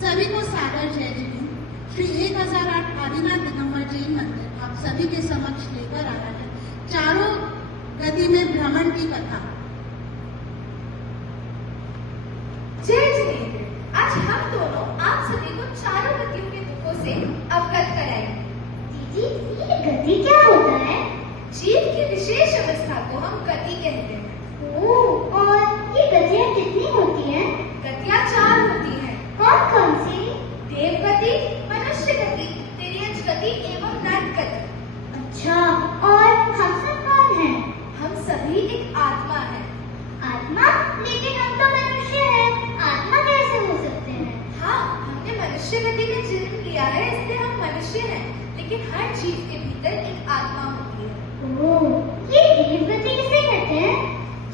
सभी को सादर जय जय। श्री 1008 आदिनाथ दिगंबर जैन मंदिर आप सभी के समक्ष लेकर आ रहा है चारों गति में भ्रमण की कथा। जय जिनेंद्र, आज हम दोनों आप सभी को चारों गतियों के दुखों से अवगत कराएंगे। दीदी, ये गति क्या होता है? जीव की विशेष अवस्था को हम गति कहते हैं। ओह, और ये गतियाँ कितनी होती हैं? गतियाँ 4 होती हैं। कौन कौन सी? देव गति, मनुष्य गति, तिर्यंच गति एवं नर गति। अच्छा, और हम सब कौन हैं? हम सभी एक आत्मा है। आत्मा? लेकिन हम तो मनुष्य हैं। आत्मा कैसे हो सकते हैं? हाँ, हमने मनुष्य गति में जन्म लिया है, इसलिए हम मनुष्य हैं। लेकिन हर जीव के भीतर एक आत्मा होती है। ओह, ये देव गति किसे कहते हैं?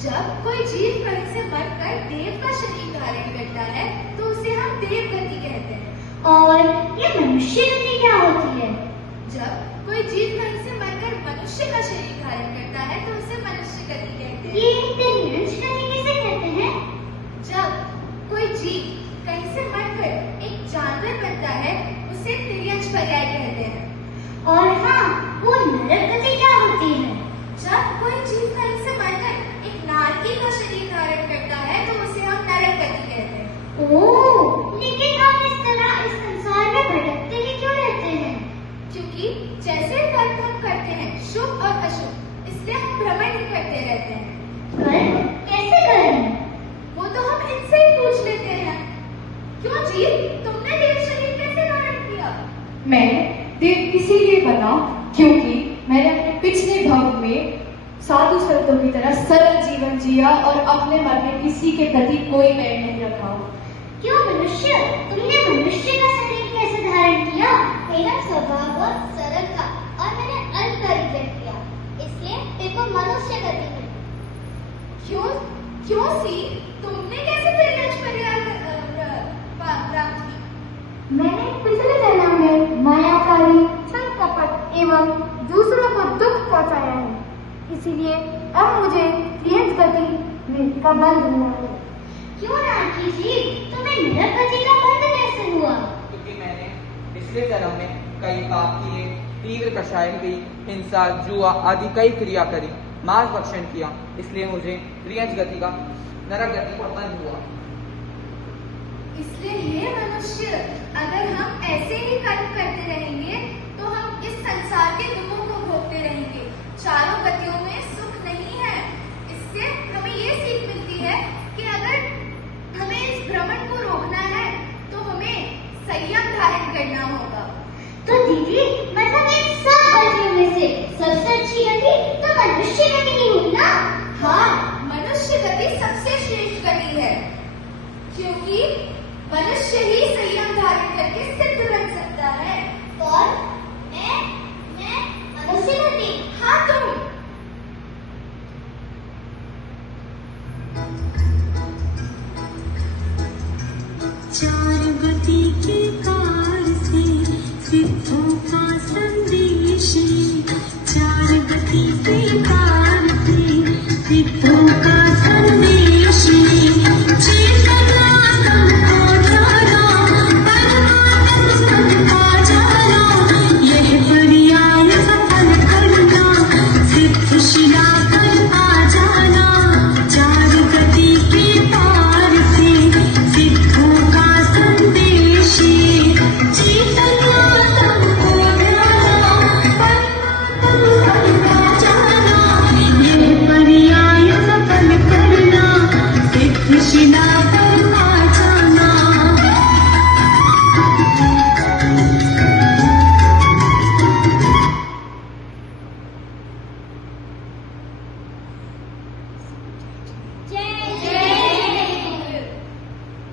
जब कोई जीव कहीं से मरकर देव का शरीर धारण करता है तो उसे हम देव गति कहते हैं। और ये मनुष्य गति क्या होती है? जब कोई जीव कहीं से मरकर मनुष्य का शरीर धारण करता है तो उसे मनुष्य गति कहते हैं। ये तिर्यंच गति किसे कहते हैं? जब कोई जीव कहीं से मरकर एक जानवर बनता है उसे तिर्यंच पर्याय कहते हैं। और हाँ, वो नरक गति क्या होती है? जब कोई जीव कहीं से मरकर एक नारकी का शरीर धारण करता है तो उसे हम नरक गति कहते हैं। ओह, लेकिन हम इस तरह इस संसार में भटकते ही क्यों रहते हैं? क्योंकि जैसे कर्म हम करते हैं शुभ और अशुभ, इसलिए हम भ्रमण ही करते रहते हैं। कर्म? कैसे कर्म? वो तो हम इनसे ही पूछ लेते हैं। क्यों जीव, तुमने देव शरीर कैसे धारण किया? मैं देव इसीलिए बना क्योंकि मैंने अपने पिछले भाव में साधु संतों की तरह सरल जीवन जिया और अपने मन में किसी के प्रति कोई बैर नहीं रखा। क्यों मनुष्य, तुमने मनुष्य का शरीर कैसे धारण किया? मेरा स्वभाव बहुत सरल था और मैंने अल्प परिग्रह किया, इसलिए मेरे को मनुष्य गति मिली। क्यों सी, तुमने कैसे तिर्यंच पर्याय प्राप्त की? मैंने पिछले जन्म में मायाकारी, छल कपट एवं दूसरों को दुख पहुंचाया है, इसीलिए अब मुझे तिर्यंच गति में का बंध हुआ है। क्यों राखी जी, तुम्हें नरक गति का बंध कैसे हुआ? क्योंकि मैंने पिछले जन्म में कई पाप किए, तीव्र कषाय की, हिंसा, जुआ आदि कई क्रिया करी, मांस भक्षण किया, इसलिए मुझे तिर्यंच गति का नरक गति का बंध हुआ। इसलिए हे मनुष्य, अगर हम ऐसे ही कर्म करते रहेंगे तो हम इस संसार के दुखों को भोगते रहेंगे। चारों गतियों में सुख नहीं है। इससे हमें ये सीख मिलती है कि अगर हमें इस भ्रमण को रोकना है तो हमें संयम धारण करना होगा। तो दीदी, मतलब इन सब गतियों में से सबसे अच्छी गति तो मनुष्य गति ही हुई ना? हाँ, मनुष्य गति सबसे श्रेष्ठ गति है, क्योंकि मनुष्य ही संयम धारण करके सिद्ध बन सकता है। और मैं मनुष्य गति? हाँ, तुम। चार गति के पार से सिद्धों का संदेश, चार गति के पार से सिद्धों का